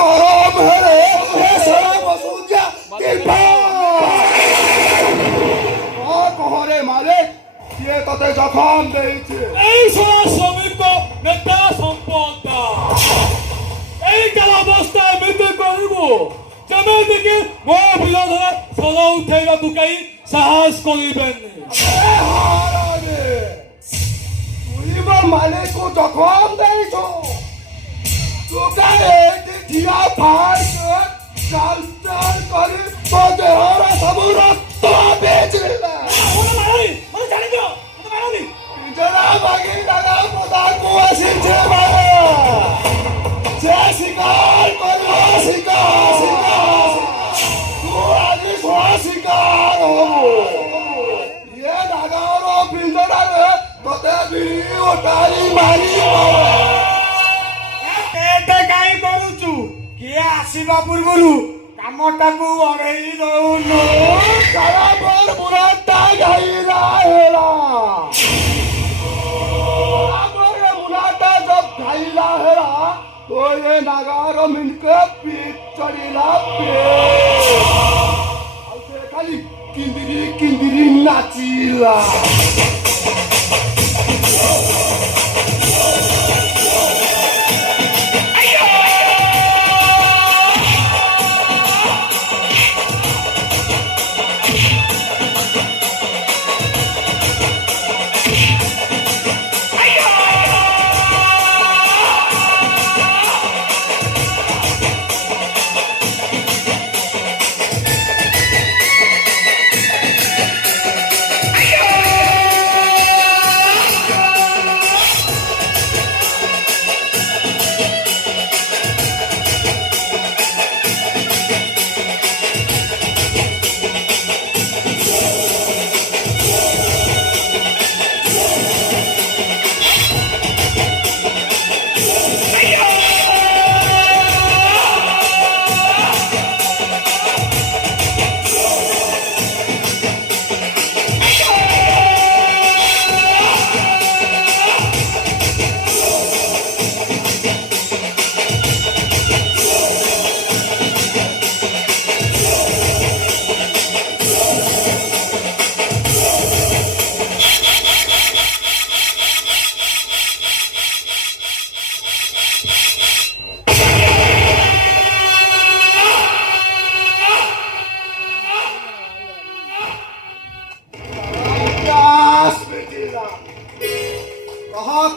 গরম হেলে এসরা বসুজা কিফা কহরে মালিক কিয়ে ততে জখম দেইছে এই সোনা শ্রমিক নেতা সম্পদ এই কাল অবস্থায় মৃত্যু করব যেমিতিকি ମୋ ବିରୋଧରେ ସ୍ୱର ଉଠେଇବାକୁ କେହି ସାହସ କରିବେନି। ମାଲିକକୁ ଜଖମ ଦେଇଛୁ ତୁକା ଏଠି ଠିଆ ଫାଇଲ ଚାଲ କରି ତୋ ଦେହର ସବୁ ରକ୍ତ ବେଚିଲା ପିଞ୍ଜରା ଭାଙ୍ଗି ଦାଦା ପଦାକୁ ଆସିଛେ ସେ ଶିକାର କରିବ ଶିକାର ତୁ ଆଜି ଶିକାର ହବୁ ଇଏ ଦାଦାର ପିଞ୍ଜରାରେ ତତେ ବି ଓଟାରି ମାରିବ ଏତେ କାହିଁ କରୁଛୁ କିଏ ଆସିବା ପୂର୍ବରୁ କାମଟାକୁ ଅଢେଇ ଦଉନୁ ସାରା ମୋର ମୁରାଟା ଘାଇଲା ହେଲା ଆମର ମୁରାଟା ଜବ ଘାଇଲା ହେଲା तो ये नागारो मिलके पीठ चढ़ीला पे खाली किंदिरी किंदिरी नाचीला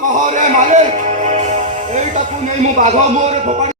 कह रे मालिक एटा तू नहीं मु बाघ मोर फोपाड़ी